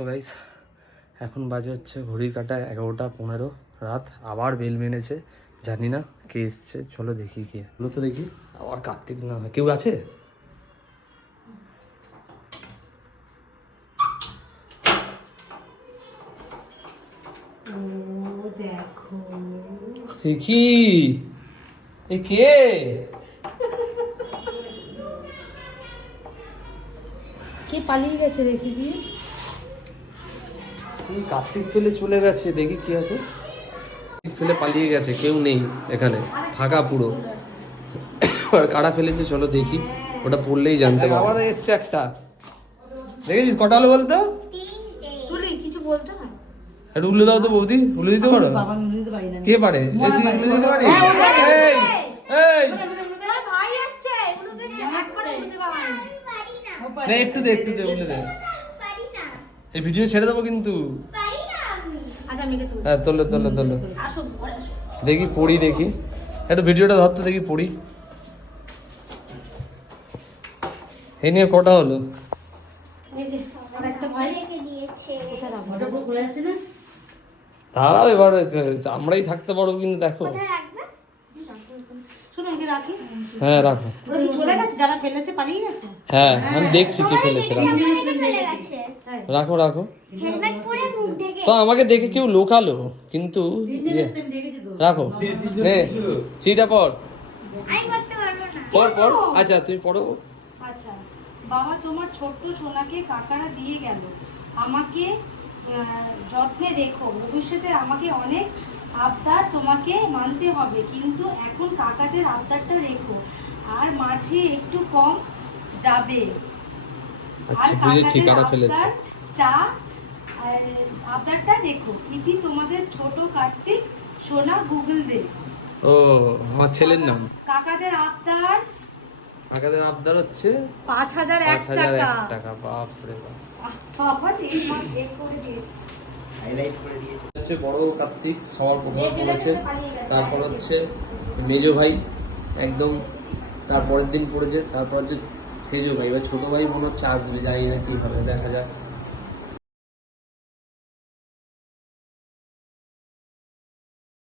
So guys এখন বাজে হচ্ছে ঘড়ির কাটা 11:15 রাত। আবার বেল মেরেছে, জানি না কে এসছে, চলো দেখি কে। বলো তো দেখি, আবার কার্তিক না হয় কেউ আছে? দেখো সে কি, এ কে? কে পালিয়ে গেছে দেখি কি? কার্তিক ফেলে চলে গেছে, দেখি কি আছে। ফেলে পালিয়ে গেছে, কেউ নেই এখানে, ফাঁকা পুরো। আর কারা ফেলেছে চলো দেখি, ওটা পড়লেই জানতে পারবো। আবার এসছে একটা, দেখেছিস কটা হলো বলতো? তুলি কিছু বলতে না। একটু উল্লে দাও তো বৌদি, উল্লে দিতে পারো? বাবা উল্লে দিতে পারি না। কে পারে? উল্লে দিতে পারি? এই এই ভাই আসছে, উল্লে দে, একবারে উল্লে বাবা না, একটু দে উল্লে দে। এই ভিডিও ছেড়ে দেবো কিন্তু। আচ্ছা আমি তুলি। হ্যাঁ তোলো। আসো ঘরে আসো। দেখি পড়ি, দেখি একটু ভিডিওটা ধরতে, দেখি পড়ি। এই নিয়ে কটা হলো? এই যে আর একটা ভাই রেখে দিয়েছে। কোথায় রাখবো? ওটা পুরো খুলে আছে না? দাঁড়াও, এবার আমরাই থাকতে পারবো কিন্তু দেখো। শুনো একে রাখি। হ্যাঁ রাখো। ওরা কি চলে গেছে? যারা ফেলেছে পালিয়ে গেছে? হ্যাঁ আমি দেখছি কে ফেলেছে। রাখো রাখো। হেলমেট পরে মুখ ঢেকে তো আমাকে দেখে কেউ লোকালো কিন্তু। রাখো, নে চিটা পড়। আমি করতে পারবো না। পড় আচ্ছা তুমি পড়ো। আচ্ছা, বাবা তোমার ছোট্ট সোনাকে কাকারা দিয়ে গেল, আমাকে যত্নে রেখো, ভবিষ্যতে আমাকে অনেক আবদার তোমাকে মানতে হবে, কিন্তু এখন কাকাদের আবদারটা রেখো, আর মাঠে একটু কম যাবে। আচ্ছা বুঝেছি কারা ফেলেছে। চা আবদারটা রেখো। ইতি তোমাদের ছোট কার্তিক সোনা গুগল দে। ও আমার ছেলের নাম। কাকাদের আবদার হচ্ছে 5001 টাকা। বাপ রে বাপ, বাবা এই মাস বের করে দিয়েছে। হচ্ছে বড় কার্তিক সবার প্রথমে পড়েছে, তারপর হচ্ছে মেজো ভাই একদম তারপরের দিন পড়েছে, তারপর হচ্ছে সেজো ভাই, এবার ছোট ভাই মনে হচ্ছে আসবে, জানি না কি হবে, দেখা যাক।